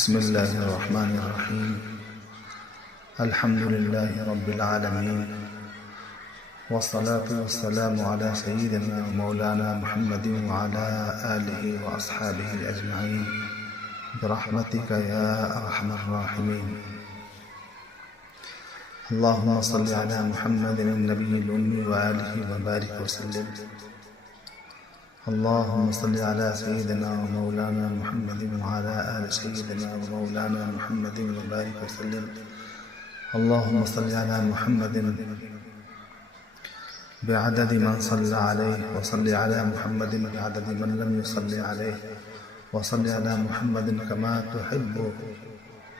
بسم الله الرحمن الرحيم. الحمد لله رب العالمين، والصلاة والسلام على سيدنا ومولانا محمد وعلى آله وأصحابه أجمعين برحمتك يا أرحم الراحمين. اللهم صل على محمد النبي الأمي وآله وبارك وسلم. اللهم صل على سيدنا ومولانا محمد وعلى آل سيدنا ومولانا محمد وبارك وسلم. اللهم صل على محمد بعدد من صلى عليه، وصل على محمد بعدد من لم يصل عليه، وصل على محمد كما تحب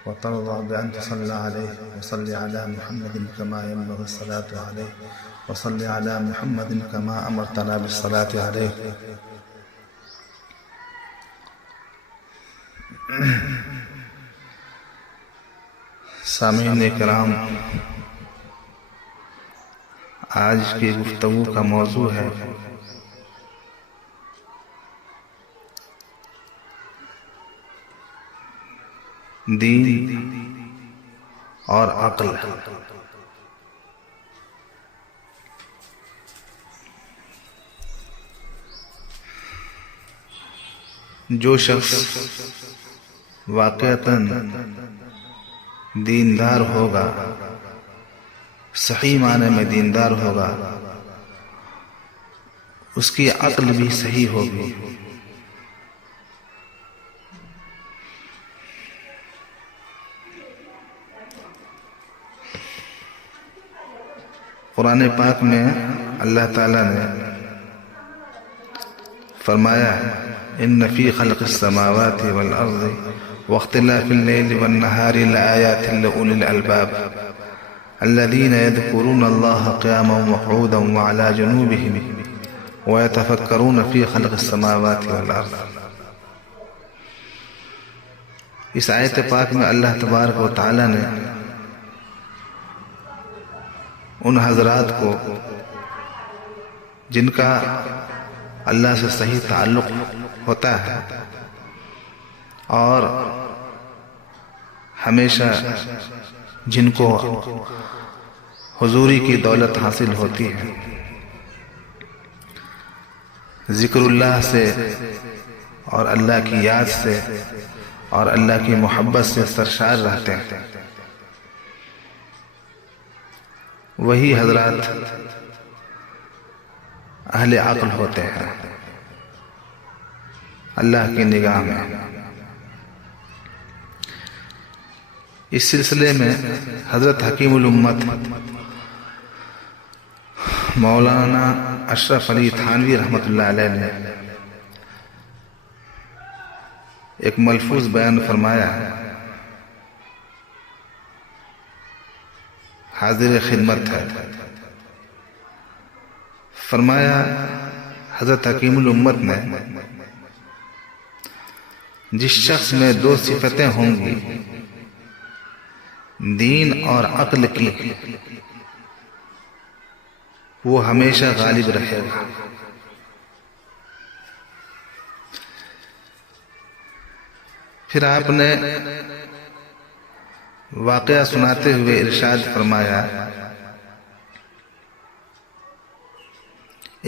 وترضى بأن تصلى عليه، وصل على محمد كما ينبغي الصلاة عليه، وصل على محمد كما أمرتنا بالصلاة عليه. سامعین کرام، آج کی گفتگو کا موضوع ہے دین اور عقل. جو شخص واقعتاً دیندار ہوگا، صحیح معنی میں دیندار ہوگا، اس کی عقل بھی صحیح ہوگی. قرآن پاک میں اللہ تعالیٰ نے فرمایا ان فی خلق السماوات والارض واختلاف اللیل والنہار لآیات لأولی الالباب الذین یذکرون اللہ قیاما وقعودا وعلی جنوبهم ویتفکرون فی خلق السماوات والارض. اس آیت پاک میں اللہ تبارک و تعالی نے ان حضرات کو جن کا اللہ سے صحیح تعلق ہوتا ہے اور ہمیشہ جن کو حضوری کی دولت حاصل ہوتی ہے، ذکر اللہ سے اور اللہ کی یاد سے اور اللہ کی محبت سے سرشار رہتے ہیں، وہی حضرات اہل عقل ہوتے ہیں اللہ کی نگاہ میں. اس سلسلے میں حضرت حکیم الامت مولانا اشرف علی تھانوی رحمۃ اللہ علیہ نے ایک ملفوظ بیان فرمایا، حاضر خدمت ہے. فرمایا حضرت حکیم الامت نے جس شخص میں دو صفتیں ہوں گی، دین اور عقل کی، وہ ہمیشہ غالب رہے گا. پھر آپ نے واقعہ سناتے ہوئے ارشاد فرمایا،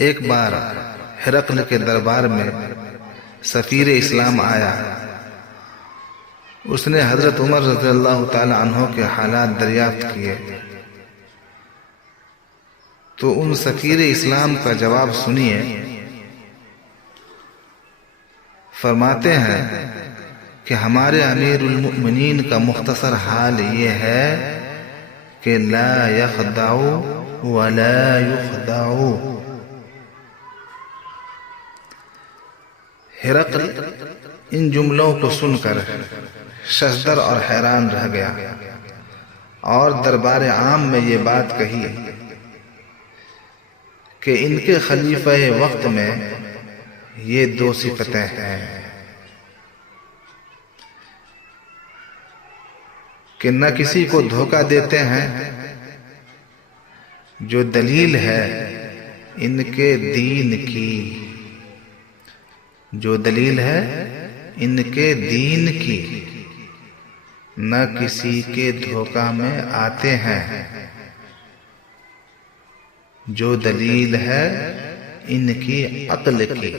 ایک بار ہرقل کے دربار میں سفیر اسلام آیا. اس نے حضرت عمر رضی اللہ تعالی عنہ کے حالات دریافت کیے تو ان سفیر اسلام کا جواب سنیے. فرماتے ہیں کہ ہمارے امیر المؤمنین کا مختصر حال یہ ہے کہ لا یخدع ولا یخدع. ہرقل ان جملوں کو سن کر ششدر اور حیران رہ گیا اور دربار عام میں یہ بات کہی کہ ان کے خلیفہ وقت میں یہ دو صفتیں ہیں کہ نہ کسی کو دھوکہ دیتے ہیں، جو دلیل ہے ان کے دین کی، جو دلیل ہے ان کے دین کی، نہ کسی کے دھوکہ میں آتے ہیں، جو دلیل ہے ان کی عقل کی۔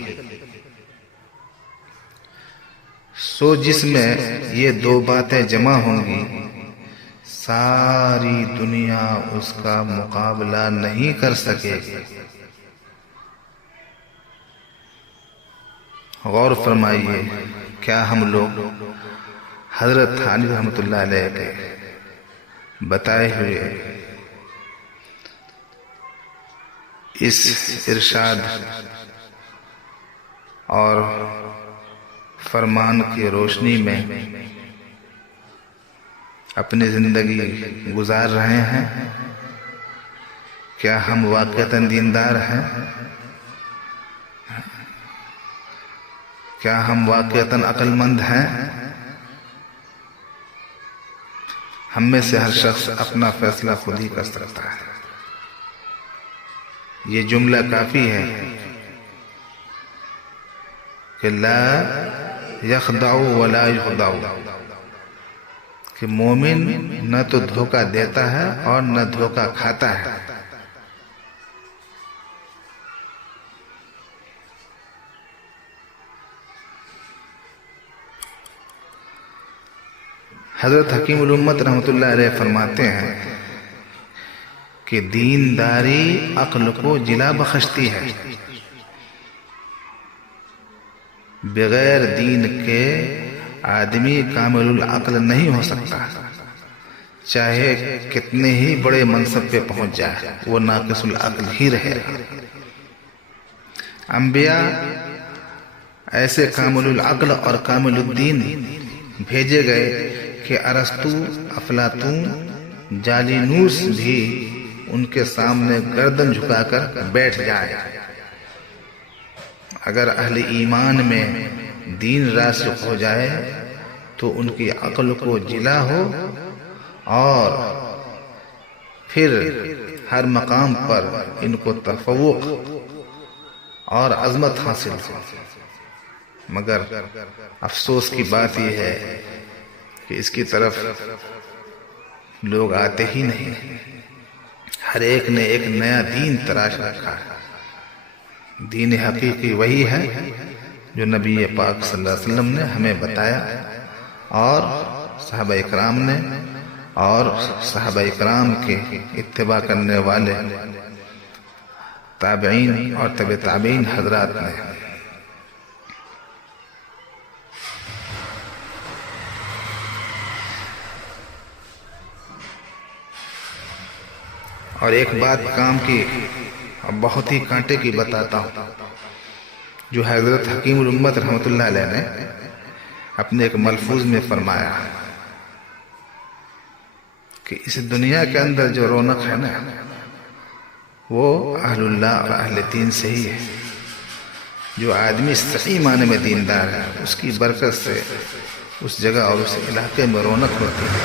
سو جس میں یہ دو باتیں جمع ہوں گی، ساری دنیا اس کا مقابلہ نہیں کر سکے گی۔ غور فرمائیے، کیا ہم لوگ حضرت تھانوی رحمۃ اللہ علیہ کے بتائے ہوئے اس ارشاد اور فرمان کی روشنی میں اپنی زندگی گزار رہے ہیں؟ کیا ہم واقعتاً دیندار ہیں؟ کیا ہم واقعتاً عقل مند ہیں؟ ہم میں سے ہر شخص اپنا فیصلہ خود ہی کر سکتا ہے۔ یہ جملہ کافی ہے کہ لا یخدع ولا یخدع، کہ مومن نہ تو دھوکہ دیتا ہے اور نہ دھوکہ کھاتا ہے۔ حضرت حکیم الامت رحمۃ اللہ علیہ فرماتے ہیں کہ دینداری عقل کو جلا بخشتی ہے۔ بغیر دین کے آدمی کامل العقل نہیں ہو سکتا، چاہے کتنے ہی بڑے منصب پہ پہنچ جائے، وہ ناقص العقل ہی رہے گا۔ انبیاء ایسے کامل العقل اور کامل الدین بھیجے گئے کہ ارسطو، افلاطون، جالینوس بھی ان کے سامنے گردن جھکا کر بیٹھ جائے۔ اگر اہل ایمان میں دین راسخ ہو جائے تو ان کی عقل کو جلا ہو اور پھر ہر مقام پر ان کو تفوق اور عظمت حاصل ہو۔ مگر افسوس کی بات یہ ہے کہ اس کی طرف لوگ آتے ہی نہیں۔ ہر ایک نے ایک نیا دین تراش رکھا ہے۔ دین حقیقی وہی ہے جو نبی پاک صلی اللہ علیہ وسلم نے ہمیں بتایا، اور صحابہ اکرام نے، اور صحابہ اکرام کے اتباع کرنے والے تابعین اور تبع تابعین حضرات نے۔ اور ایک بات کام کی اور بہت ہی کانٹے کی بتاتا ہوں، جو حضرت حکیم الامت رحمۃ اللہ علیہ نے اپنے ایک ملفوظ میں فرمایا کہ اس دنیا کے اندر جو رونق ہے نا، وہ اہل اللہ اور اہل دین سے ہی ہے۔ جو آدمی صحیح معنی میں دیندار ہے، اس کی برکت سے اس جگہ اور اس علاقے میں رونق ہوتی ہے۔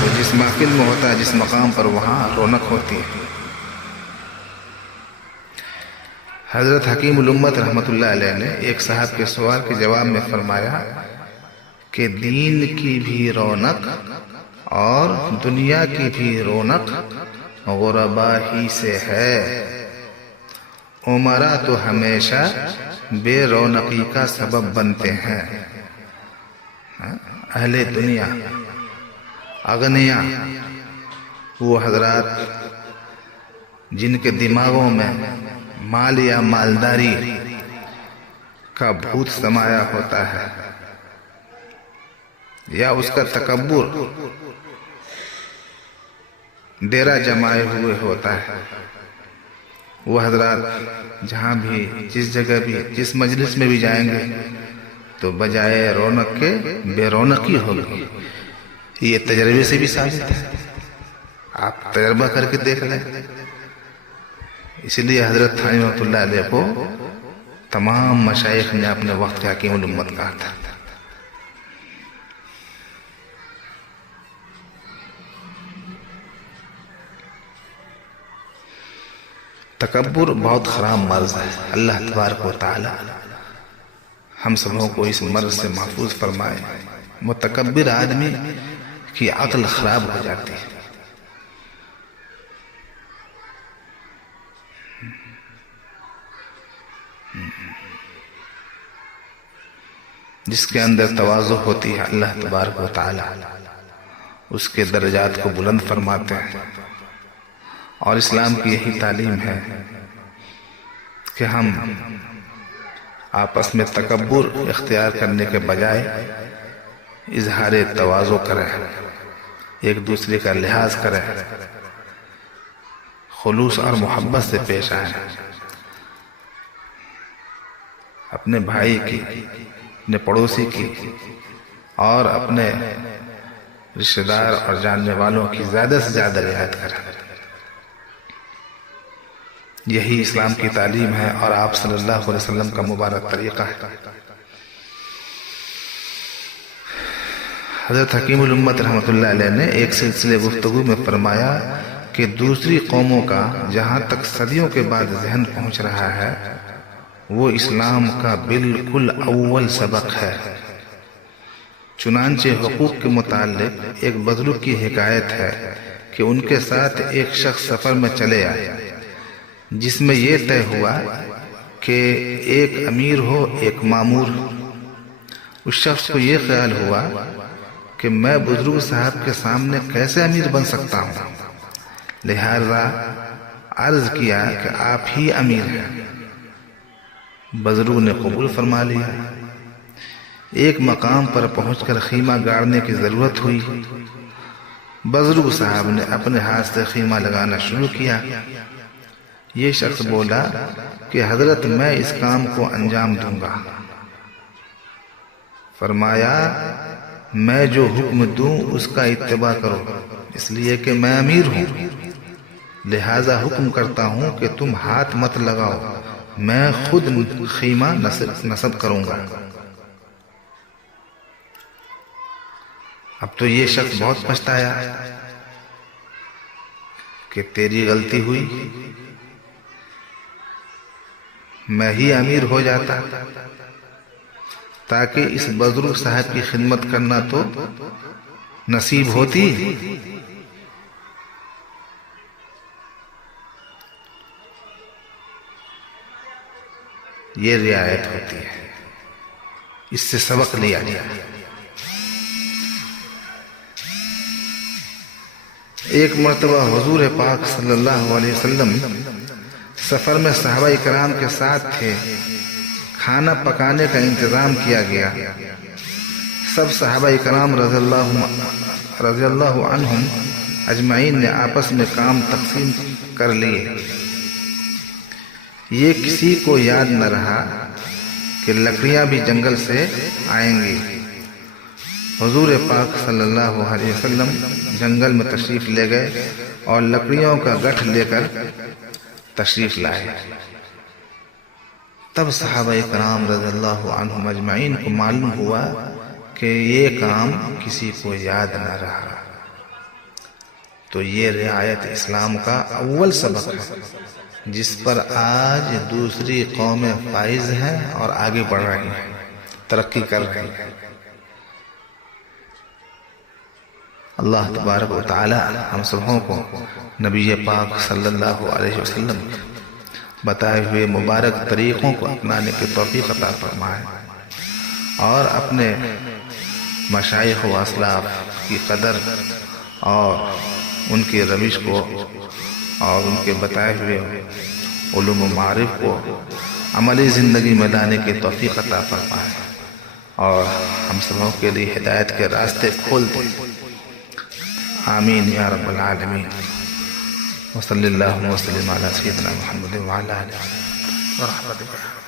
وہ جس محفل میں ہوتا ہے، جس مقام پر، وہاں رونق ہوتی ہے۔ حضرت حکیم الامت رحمۃ اللہ علیہ نے ایک صاحب کے سوال کے جواب میں فرمایا کہ دین کی بھی رونق اور دنیا کی بھی رونق غربا ہی سے ہے۔ عمرا تو ہمیشہ بے رونقی کا سبب بنتے ہیں۔ اہل دنیا، اغنیا، وہ حضرات جن کے دماغوں میں مال یا مالداری کا بھوت سمایا ہوتا ہے، یا اس کا تکبر ڈیرا جمائے ہوئے ہوتا ہے، وہ حضرات جہاں بھی، جس جگہ بھی، جس مجلس میں بھی جائیں گے تو بجائے رونق کے بے رونقی ہوگی۔ یہ تجربے سے بھی ثابت ہے، آپ تجربہ کر کے دیکھ لیں۔ اس لیے حضرت تھانوی رحمۃ اللہ علیہ کو تمام مشائخ نے اپنے وقت کے حکیم الامت کہا تھا۔ تکبر بہت خراب مرض ہے۔ اللہ تبارک و تعالی ہم سبوں کو اس مرض سے محفوظ فرمائے۔ متکبر آدمی کی عقل خراب ہو جاتی ہے. جس کے اندر تواضع ہوتی ہے اللہ تبارک و تعالی اس کے درجات کو بلند فرماتے ہیں. اور اسلام کی یہی تعلیم ہے کہ ہم آپس میں تکبر اختیار کرنے کے بجائے اظہار تواضع کریں، ایک دوسرے کا لحاظ کریں، خلوص اور محبت سے پیش آئیں. اپنے بھائی کی، اپنے پڑوسی کی اور اپنے رشتہ دار اور جاننے والوں کی زیادہ سے زیادہ رعایت کریں. یہی اسلام کی تعلیم ہے اور آپ صلی اللہ علیہ وسلم کا مبارک طریقہ ہے. حضرت حکیم الامت رحمۃ اللہ علیہ نے ایک سلسلے گفتگو میں فرمایا کہ دوسری قوموں کا جہاں تک صدیوں کے بعد ذہن پہنچ رہا ہے وہ اسلام کا بالکل اول سبق ہے. چنانچہ حقوق کے متعلق ایک بزرگ کی حکایت ہے کہ ان کے ساتھ ایک شخص سفر میں چلے آئے جس میں یہ طے ہوا کہ ایک امیر ہو ایک مامور. اس شخص کو یہ خیال ہوا کہ میں بزرگ صاحب کے سامنے کیسے امیر بن سکتا ہوں، لہذا عرض کیا کہ آپ ہی امیر ہیں. بزرگ نے قبول فرما لیا. ایک مقام پر پہنچ کر خیمہ گاڑنے کی ضرورت ہوئی. بزرگ صاحب نے اپنے ہاتھ سے خیمہ لگانا شروع کیا. یہ شخص بولا کہ حضرت میں اس کام کو انجام دوں گا. فرمایا میں جو حکم دوں اس کا اتباع کرو، اس لیے کہ میں امیر ہوں، لہذا حکم کرتا ہوں کہ تم ہاتھ مت لگاؤ، میں خود خیمہ نصب کروں گا. اب تو یہ شخص بہت پچھتایا کہ تیری غلطی ہوئی، میں ہی امیر ہو جاتا تاکہ اس بزرگ صاحب کی خدمت کرنا تو نصیب ہوتی. یہ رعایت ہوتی ہے، اس سے سبق لیا جائے. ایک مرتبہ حضور پاک صلی اللہ علیہ وسلم سفر میں صحابہ کرام کے ساتھ تھے. کھانا پکانے کا انتظام کیا گیا. سب صحابہ کرام رضی اللہ عنہم اجمعین نے آپس میں کام تقسیم کر لیے. یہ کسی کو یاد نہ رہا کہ لکڑیاں بھی جنگل سے آئیں گی. حضور پاک صلی اللہ علیہ وسلم جنگل میں تشریف لے گئے اور لکڑیوں کا گٹھ لے کر تشریف لائے. تب صحابہ کرام رضی اللہ عنہم اجمعین کو معلوم ہوا کہ یہ کام کسی کو یاد نہ رہا. تو یہ رعایت اسلام کا اول سبق ہے جس پر آج دوسری قومیں فائز ہیں اور آگے بڑھ رہی ہیں، ترقی کر رہی ہیں. اللہ تبارک و تعالی ہم سبوں کو نبی پاک صلی اللہ علیہ وسلم بتائے ہوئے مبارک طریقوں کو اپنانے کی توفیق عطا فرمائے اور اپنے مشائخ و اسلاف کی قدر اور ان کی روش کو اور ان کے بتائے ہوئے علوم و معارف کو عملی زندگی میں لانے کی توفیق عطا فرمائے اور ہم سبوں کے لیے ہدایت کے راستے کھول دے. آمین یا رب العالمین. وصلی اللہ وسلم علی سیدنا محمد وعلی آلہ ورحمۃ اللہ.